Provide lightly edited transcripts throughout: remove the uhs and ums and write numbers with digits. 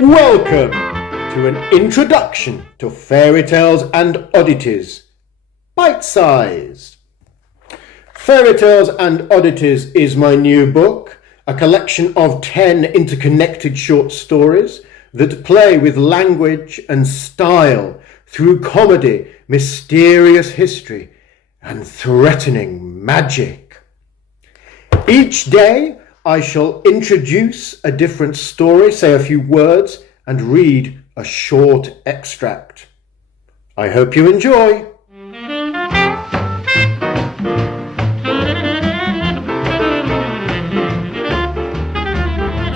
Welcome to an introduction to Fairytales and Oddities, bite-sized. Fairytales and Oddities is my new book, a collection of 10 interconnected short stories that play with language and style through comedy, mysterious history, and threatening magic. Each day I shall introduce a different story, say a few words, and read a short extract. I hope you enjoy.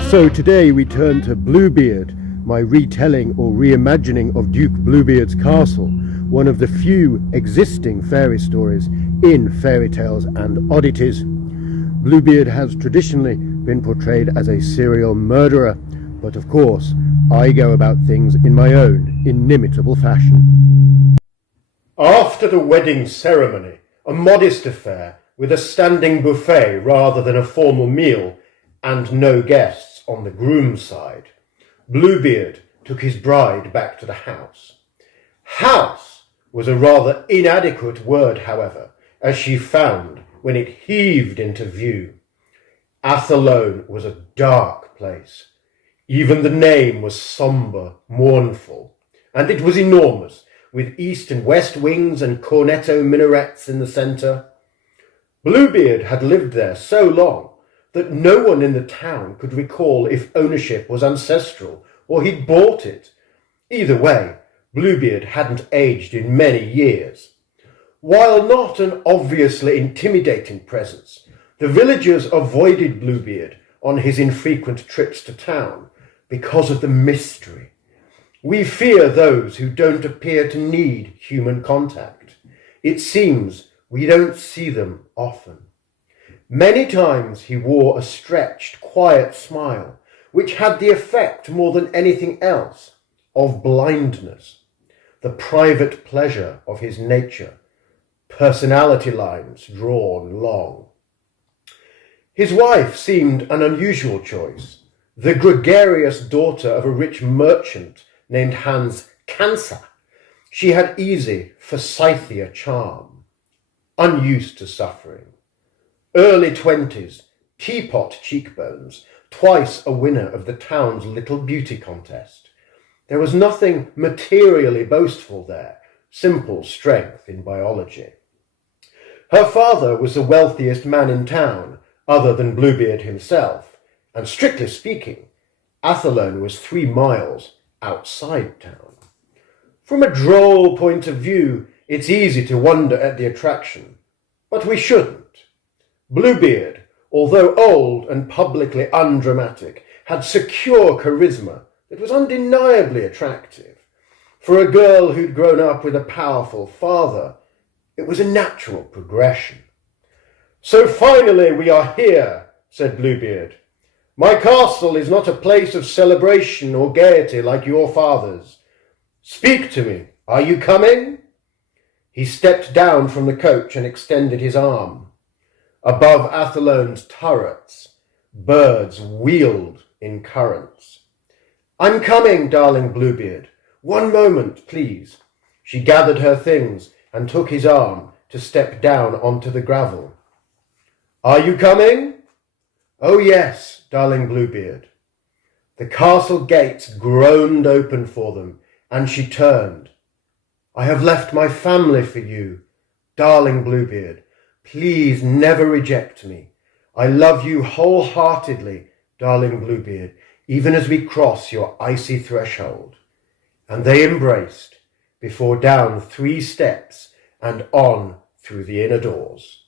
So today we turn to Bluebeard, my retelling or reimagining of Duke Bluebeard's castle, one of the few existing fairy stories in Fairytales and Oddities. Bluebeard has traditionally been portrayed as a serial murderer, but of course I go about things in my own inimitable fashion. After the wedding ceremony, a modest affair with a standing buffet rather than a formal meal and no guests on the groom's side, Bluebeard took his bride back to the house. House was a rather inadequate word, however, as she found when it heaved into view. Athlone was a dark place. Even the name was sombre, mournful, and it was enormous, with east and west wings and cornetto minarets in the centre. Bluebeard had lived there so long that no one in the town could recall if ownership was ancestral or he'd bought it. Either way, Bluebeard hadn't aged in many years. While not an obviously intimidating presence, the villagers avoided Bluebeard on his infrequent trips to town because of the mystery. We fear those who don't appear to need human contact. It seems we don't see them often. Many times he wore a stretched, quiet smile, which had the effect more than anything else of blindness, the private pleasure of his nature, personality lines drawn long. His wife seemed an unusual choice, the gregarious daughter of a rich merchant named Hans Cancer. She had easy, forsythia charm, unused to suffering. Early 20s, teapot cheekbones, twice a winner of the town's Little Beauty contest. There was nothing materially boastful there, simple strength in biology. Her father was the wealthiest man in town, other than Bluebeard himself, and strictly speaking, Athlone was 3 miles outside town. From a droll point of view, it's easy to wonder at the attraction, but we shouldn't. Bluebeard, although old and publicly undramatic, had secure charisma that was undeniably attractive. For a girl who'd grown up with a powerful father, it was a natural progression. "So finally we are here," said Bluebeard. "My castle is not a place of celebration or gaiety like your father's. Speak to me. Are you coming?" He stepped down from the coach and extended his arm. Above Athalone's turrets, birds wheeled in currents. "I'm coming, darling Bluebeard. One moment, please." She gathered her things and took his arm to step down onto the gravel. "Are you coming?" "Oh yes, darling Bluebeard." The castle gates groaned open for them, and she turned. "I have left my family for you, darling Bluebeard. Please never reject me. I love you wholeheartedly, darling Bluebeard, even as we cross your icy threshold." And they embraced, before down 3 steps and on through the inner doors.